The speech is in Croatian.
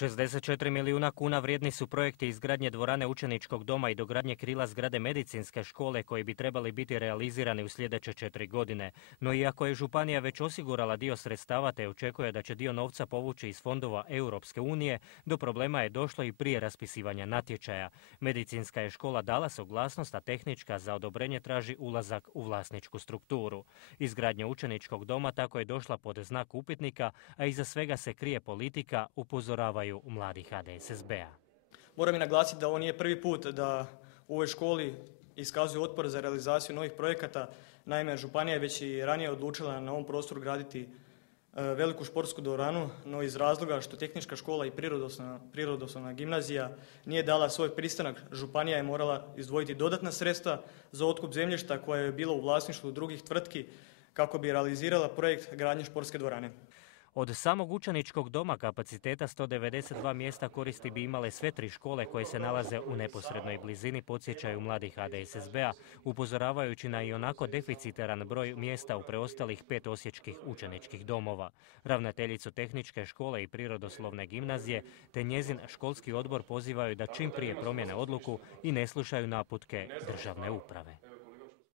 64 milijuna kuna vrijedni su projekti izgradnje dvorane učeničkog doma i dogradnje krila zgrade medicinske škole koji bi trebali biti realizirani u sljedeće 4 godine. No iako je županija već osigurala dio sredstava te očekuje da će dio novca povući iz fondova Europske unije, do problema je došlo i prije raspisivanja natječaja. Medicinska je škola dala suglasnost, a tehnička za odobrenje traži ulazak u vlasničku strukturu. Izgradnja učeničkog doma tako je došla pod znak upitnika, a iza svega se krije politika, upozoravaju mladi HDSSB-a. Moram i naglasiti da ovo nije prvi put da u ovoj školi iskazuju otpor za realizaciju novih projekata. Naime, županija je već i ranije odlučila na ovom prostoru graditi veliku športsku dvoranu, no iz razloga što tehnička škola i prirodoslovna gimnazija nije dala svoj pristanak, županija je morala izdvojiti dodatna sredstva za otkup zemljišta koje je bilo u vlasništvu drugih tvrtki kako bi realizirala projekt gradnje športske dvorane. Od samog učeničkog doma kapaciteta 192 mjesta koristi bi imale sve 3 škole koje se nalaze u neposrednoj blizini, podsjećaju mladi HDSSB-a, upozoravajući na ionako deficitaran broj mjesta u preostalih 5 osječkih učeničkih domova. Ravnateljicu tehničke škole i prirodoslovne gimnazije te njezin školski odbor pozivaju da čim prije promijene odluku i ne slušaju naputke državne uprave.